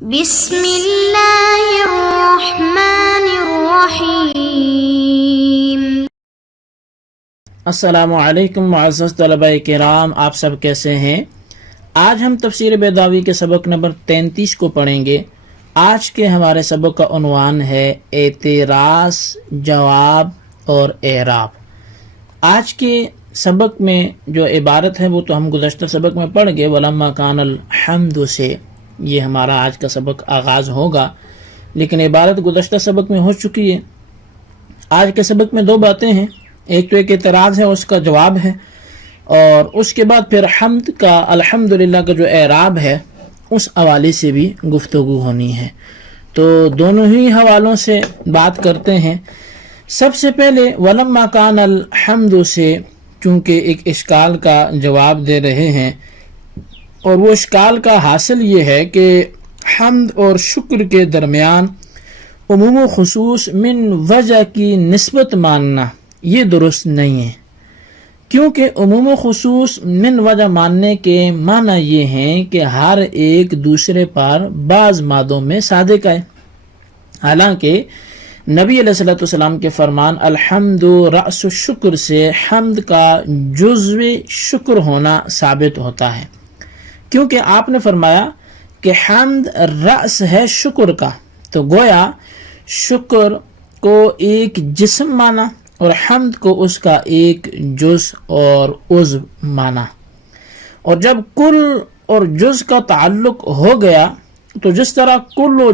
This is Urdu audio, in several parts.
بسم اللہ الرحمن الرحیم۔ السلام علیکم معزز طلبہ کرام، آپ سب کیسے ہیں؟ آج ہم تفسیر بیضاوی کے سبق نمبر 33 کو پڑھیں گے۔ آج کے ہمارے سبق کا عنوان ہے اعتراض، جواب اور اعراب۔ آج کے سبق میں جو عبارت ہے وہ تو ہم گزشتہ سبق میں پڑھ گئے، وَلَمَّا كَانَ الْحَمْدُ سے یہ ہمارا آج کا سبق آغاز ہوگا، لیکن عبارت گزشتہ سبق میں ہو چکی ہے۔ آج کے سبق میں دو باتیں ہیں، ایک تو ایک اعتراض ہے، اس کا جواب ہے، اور اس کے بعد پھر حمد کا الحمدللہ کا جو اعراب ہے اس حوالے سے بھی گفتگو ہونی ہے۔ تو دونوں ہی حوالوں سے بات کرتے ہیں۔ سب سے پہلے وَلَمَّا كَانَ الْحَمْدُ سے چونکہ ایک اشکال کا جواب دے رہے ہیں، اور وہ اشکال کا حاصل یہ ہے کہ حمد اور شکر کے درمیان عموم و خصوص من وجہ کی نسبت ماننا یہ درست نہیں ہے، کیونکہ عموم و خصوص من وجہ ماننے کے معنی یہ ہیں کہ ہر ایک دوسرے پر بعض مادوں میں صادق ہے۔ حالانکہ نبی علیہ السلام کے فرمان الحمد رأس الشکر سے حمد کا جزو شکر ہونا ثابت ہوتا ہے، کیونکہ آپ نے فرمایا کہ حمد رأس ہے شکر کا، تو گویا شکر کو ایک جسم مانا اور حمد کو اس کا ایک جز اور عضو مانا، اور جب کل اور جز کا تعلق ہو گیا تو جس طرح کل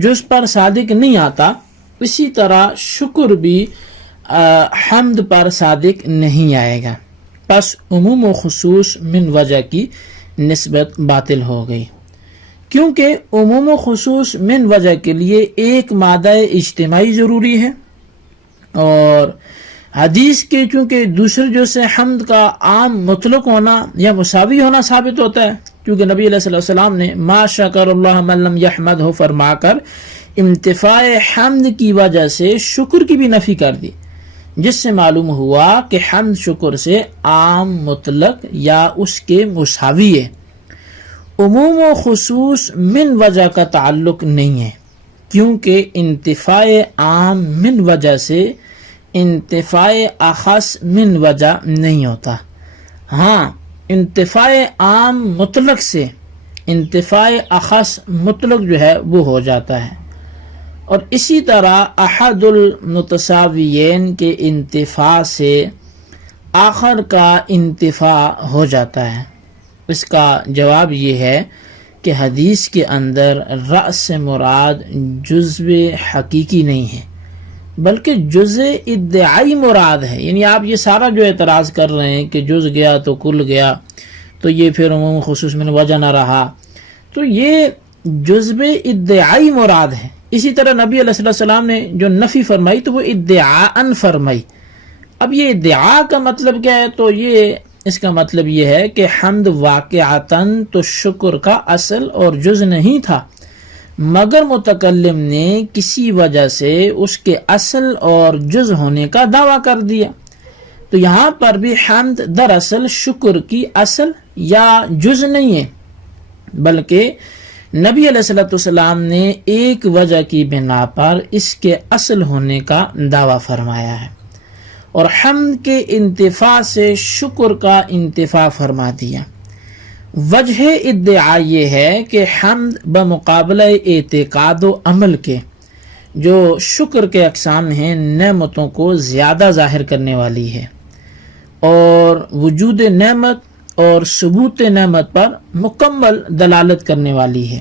جز پر صادق نہیں آتا، اسی طرح شکر بھی حمد پر صادق نہیں آئے گا۔ پس عموم و خصوص من وجہ کی نسبت باطل ہو گئی، کیونکہ عموم و خصوص من وجہ کے لیے ایک مادہ اجتماعی ضروری ہے، اور حدیث کے چونکہ دوسرے جو سے حمد کا عام مطلق ہونا یا مساوی ہونا ثابت ہوتا ہے، کیونکہ نبی علیہ السلام نے ما شکر اللہ من لم یحمدہ فرما کر انتفاع حمد کی وجہ سے شکر کی بھی نفی کر دی، جس سے معلوم ہوا کہ حمد شکر سے عام مطلق یا اس کے مساوی ہے۔ عموم و خصوص من وجہ کا تعلق نہیں ہے، کیونکہ انتفاع عام من وجہ سے انتفاع اخص من وجہ نہیں ہوتا۔ ہاں، انتفاع عام مطلق سے انتفاع اخص مطلق جو ہے وہ ہو جاتا ہے، اور اسی طرح احد المتساویین کے انتفاع سے آخر کا انتفاع ہو جاتا ہے۔ اس کا جواب یہ ہے کہ حدیث کے اندر رأس سے مراد جزو حقیقی نہیں ہے، بلکہ جزء ادعائی مراد ہے۔ یعنی آپ یہ سارا جو اعتراض کر رہے ہیں کہ جز گیا تو کل گیا، تو یہ پھر عموم خصوص من وجہ نہ رہا، تو یہ جزء ادعائی مراد ہے۔ اسی طرح نبی علیہ السلام نے جو نفی فرمائی تو وہ ادعاءً فرمائی۔ اب یہ ادعا کا مطلب کیا ہے؟ تو اس کا مطلب یہ ہے کہ حمد واقعتاً تو شکر کا اصل اور جز نہیں تھا، مگر متکلم نے کسی وجہ سے اس کے اصل اور جز ہونے کا دعویٰ کر دیا۔ تو یہاں پر بھی حمد دراصل شکر کی اصل یا جز نہیں ہے، بلکہ نبی علیہ السلام نے ایک وجہ کی بنا پر اس کے اصل ہونے کا دعویٰ فرمایا ہے، اور حمد کے انتفاع سے شکر کا انتفاع فرما دیا۔ وجہ ادعا یہ ہے کہ حمد بمقابلہ اعتقاد و عمل کے جو شکر کے اقسام ہیں نعمتوں کو زیادہ ظاہر کرنے والی ہے، اور وجود نعمت اور ثبوت نعمت پر مکمل دلالت کرنے والی ہے،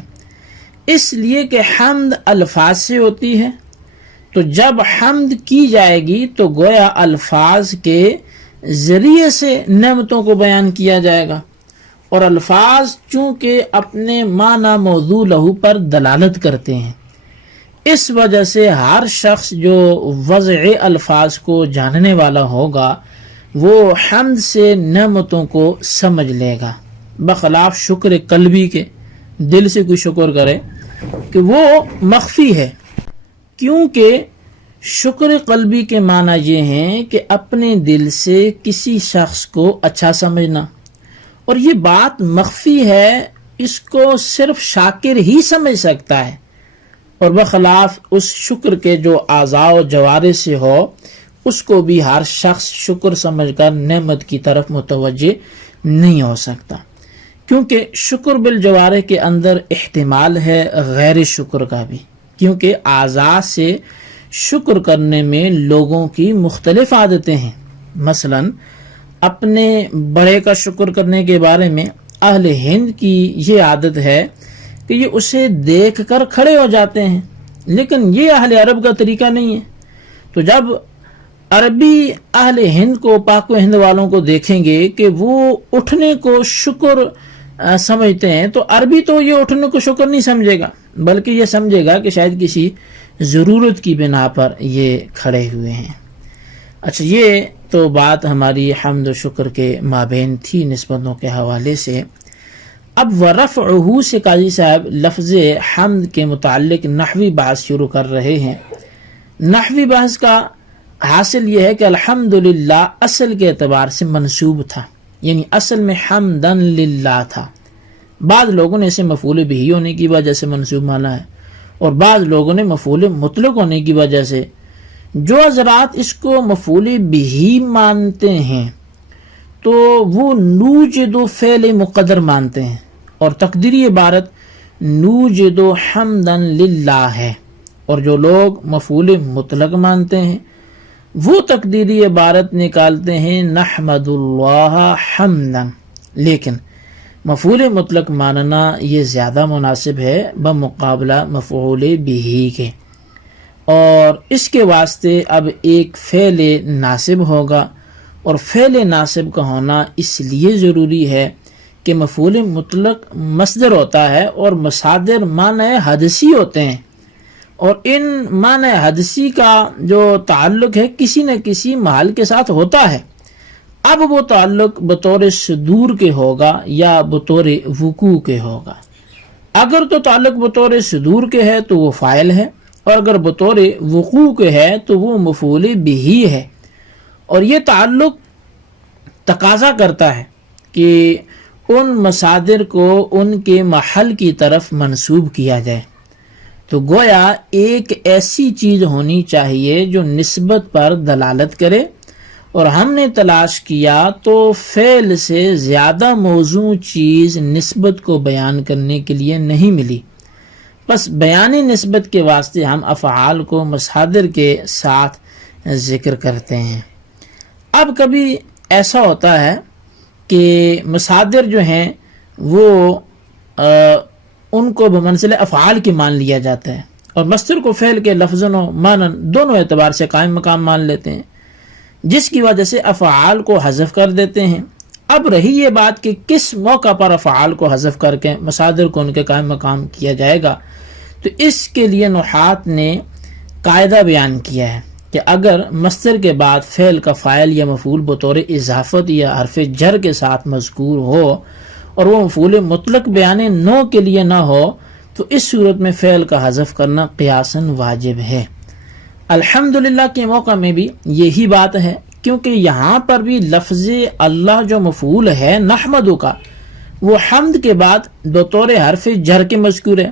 اس لیے کہ حمد الفاظ سے ہوتی ہے، تو جب حمد کی جائے گی تو گویا الفاظ کے ذریعے سے نعمتوں کو بیان کیا جائے گا، اور الفاظ چونکہ اپنے معنی موضوع لہو پر دلالت کرتے ہیں، اس وجہ سے ہر شخص جو وضع الفاظ کو جاننے والا ہوگا وہ حمد سے نعمتوں کو سمجھ لے گا، بخلاف شکر قلبی کے، دل سے کوئی شکر کرے کہ وہ مخفی ہے، کیونکہ شکر قلبی کے معنی یہ ہیں کہ اپنے دل سے کسی شخص کو اچھا سمجھنا، اور یہ بات مخفی ہے اس کو صرف شاکر ہی سمجھ سکتا ہے، اور بخلاف اس شکر کے جو اعضاء و جوارح سے ہو اس کو بھی ہر شخص شکر سمجھ کر نعمت کی طرف متوجہ نہیں ہو سکتا، کیونکہ شکر بالجوارح کے اندر احتمال ہے غیر شکر کا بھی، کیونکہ اعضاء سے شکر کرنے میں لوگوں کی مختلف عادتیں ہیں۔ مثلا اپنے بڑے کا شکر کرنے کے بارے میں اہل ہند کی یہ عادت ہے کہ یہ اسے دیکھ کر کھڑے ہو جاتے ہیں، لیکن یہ اہل عرب کا طریقہ نہیں ہے۔ تو جب عربی اہل ہند کو، پاک و ہند والوں کو دیکھیں گے کہ وہ اٹھنے کو شکر سمجھتے ہیں، تو عربی تو یہ اٹھنے کو شکر نہیں سمجھے گا، بلکہ یہ سمجھے گا کہ شاید کسی ضرورت کی بنا پر یہ کھڑے ہوئے ہیں۔ اچھا، یہ تو بات ہماری حمد و شکر کے مابین تھی نسبتوں کے حوالے سے۔ اب ورفعہ سے قاضی صاحب لفظ حمد کے متعلق نحوی بحث شروع کر رہے ہیں۔ نحوی بحث کا حاصل یہ ہے کہ الحمدللہ اصل کے اعتبار سے منصوب تھا، یعنی اصل میں حمدن للہ تھا۔ بعض لوگوں نے اسے مفعول بہ ہونے کی وجہ سے منصوب مانا ہے، اور بعض لوگوں نے مفعول مطلق ہونے کی وجہ سے۔ جو حضرات اس کو مفعول بہ مانتے ہیں تو وہ نوجد فعل مقدر مانتے ہیں، اور تقدیری عبارت نوجد حمدن للہ ہے، اور جو لوگ مفعول مطلق مانتے ہیں وہ تقدیری عبارت نکالتے ہیں نحمد اللہ حمدن، لیکن مفعول مطلق ماننا یہ زیادہ مناسب ہے بمقابلہ مفعول بہ کے، اور اس کے واسطے اب ایک فعل ناصب ہوگا، اور فعل ناصب کا ہونا اس لیے ضروری ہے کہ مفعول مطلق مصدر ہوتا ہے اور مصادر معنی حدثی ہوتے ہیں، اور ان معنی حدثی کا جو تعلق ہے کسی نہ کسی محل کے ساتھ ہوتا ہے۔ اب وہ تعلق بطور صدور کے ہوگا یا بطور وقوع کے ہوگا۔ اگر تو تعلق بطور صدور کے ہے تو وہ فاعل ہے، اور اگر بطور وقوع کے ہے تو وہ مفعول بہ ہے، اور یہ تعلق تقاضا کرتا ہے کہ ان مصادر کو ان کے محل کی طرف منسوب کیا جائے۔ تو گویا ایک ایسی چیز ہونی چاہیے جو نسبت پر دلالت کرے، اور ہم نے تلاش کیا تو فعل سے زیادہ موزوں چیز نسبت کو بیان کرنے کے لیے نہیں ملی، بس بیانی نسبت کے واسطے ہم افعال کو مصادر کے ساتھ ذکر کرتے ہیں۔ اب کبھی ایسا ہوتا ہے کہ مصادر جو ہیں وہ ان کو بمنزل افعال کی مان لیا جاتا ہے، اور مصدر کو فعل کے لفظاً و معناً دونوں اعتبار سے قائم مقام مان لیتے ہیں، جس کی وجہ سے افعال کو حذف کر دیتے ہیں۔ اب رہی یہ بات کہ کس موقع پر افعال کو حذف کر کے مصادر کو ان کے قائم مقام کیا جائے گا، تو اس کے لیے نحات نے قاعدہ بیان کیا ہے کہ اگر مصدر کے بعد فعل کا فاعل یا مفعول بطور اضافت یا حرف جر کے ساتھ مذکور ہو اور وہ مفعول مطلق بیان نو کے لیے نہ ہو، تو اس صورت میں فعل کا حذف کرنا قیاساً واجب ہے۔ الحمدللہ کے موقع میں بھی یہی بات ہے، کیونکہ یہاں پر بھی لفظ اللہ جو مفعول ہے نحمدو کا، وہ حمد کے بعد بطور حرف جر کے مذکور ہے،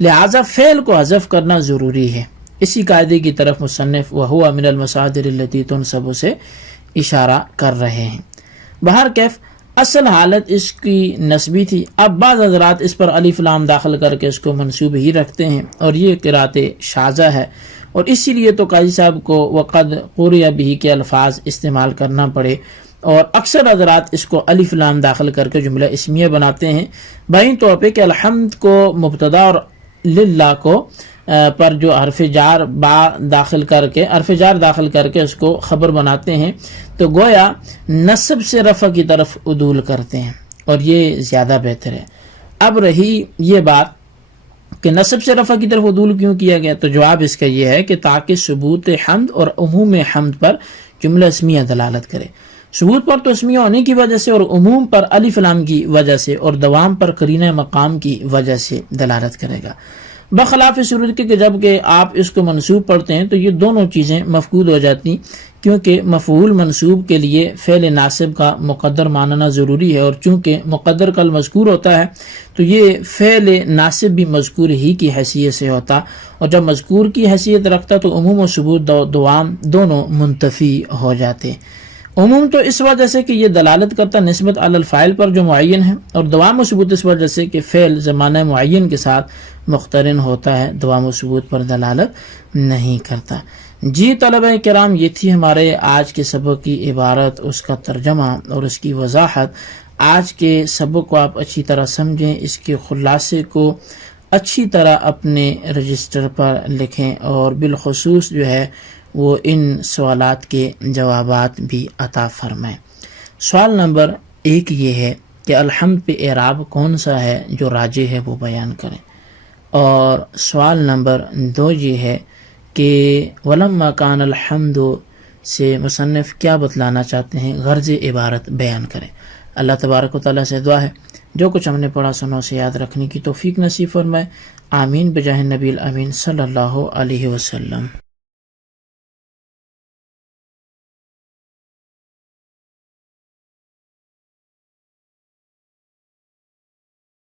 لہذا فعل کو حذف کرنا ضروری ہے۔ اسی قاعدے کی طرف مصنف وَهُوَ مِنَ الْمَصَادِرِ الَّتِي تُنْصَبُ سے اشارہ کر رہے ہیں۔ بہرکیف اصل حالت اس کی نسبی تھی، اب بعض حضرات اس پر الف لام داخل کر کے اس کو منصوب ہی رکھتے ہیں، اور یہ قرات شاذہ ہے، اور اسی لیے تو قاضی صاحب کو وقد قُرِئَ بِہ کے الفاظ استعمال کرنا پڑے، اور اکثر حضرات اس کو الف لام داخل کر کے جملہ اسمیہ بناتے ہیں، بہین طور پہ کہ الحمد کو مبتدا اور للہ کو پر جو حرف جار با داخل کر کے اس کو خبر بناتے ہیں، تو گویا نصب سے رفع کی طرف عدول کرتے ہیں، اور یہ زیادہ بہتر ہے۔ اب رہی یہ بات کہ نصب سے رفع کی طرف عدول کیوں کیا گیا، تو جواب اس کا یہ ہے کہ تاکہ ثبوت حمد اور عموم حمد پر جملہ اسمیہ دلالت کرے۔ ثبوت پر تو اسمیہ ہونے کی وجہ سے، اور عموم پر الف لام کی وجہ سے، اور دوام پر قرینہ مقام کی وجہ سے دلالت کرے گا۔ بخلاف صورت کہ جب کہ آپ اس کو منصوب پڑھتے ہیں تو یہ دونوں چیزیں مفقود ہو جاتی، کیونکہ مفعول منصوب کے لیے فعل ناصب کا مقدر ماننا ضروری ہے، اور چونکہ مقدر کل مذکور ہوتا ہے تو یہ فعل ناصب بھی مذکور ہی کی حیثیت سے ہوتا، اور جب مذکور کی حیثیت رکھتا تو عموم و ثبوت دوام دونوں منتفی ہو جاتے۔ عموم تو اس وجہ سے کہ یہ دلالت کرتا نسبت علی الفاعل پر جو معین ہے، اور دوام و ثبوت اس وجہ سے کہ فعل زمانہ معین کے ساتھ مقترن ہوتا ہے، دوام و ثبوت پر دلالت نہیں کرتا۔ جی طلبہ کرام، یہ تھی ہمارے آج کے سبق کی عبارت، اس کا ترجمہ اور اس کی وضاحت۔ آج کے سبق کو آپ اچھی طرح سمجھیں، اس کے خلاصے کو اچھی طرح اپنے رجسٹر پر لکھیں، اور بالخصوص جو ہے وہ ان سوالات کے جوابات بھی عطا فرمائیں۔ سوال نمبر 1 یہ ہے کہ الحمد پہ اعراب کون سا ہے جو راجح ہے وہ بیان کریں، اور سوال نمبر 2 یہ ہے کہ ولما کان الحمد سے مصنف کیا بتلانا چاہتے ہیں، غرض عبارت بیان کریں۔ اللہ تبارک و تعالیٰ سے دعا ہے جو کچھ ہم نے پڑھا سنا اسے یاد رکھنے کی توفیق نصیب فرمائے، آمین بجاہ نبی الامین صلی اللہ علیہ وسلم۔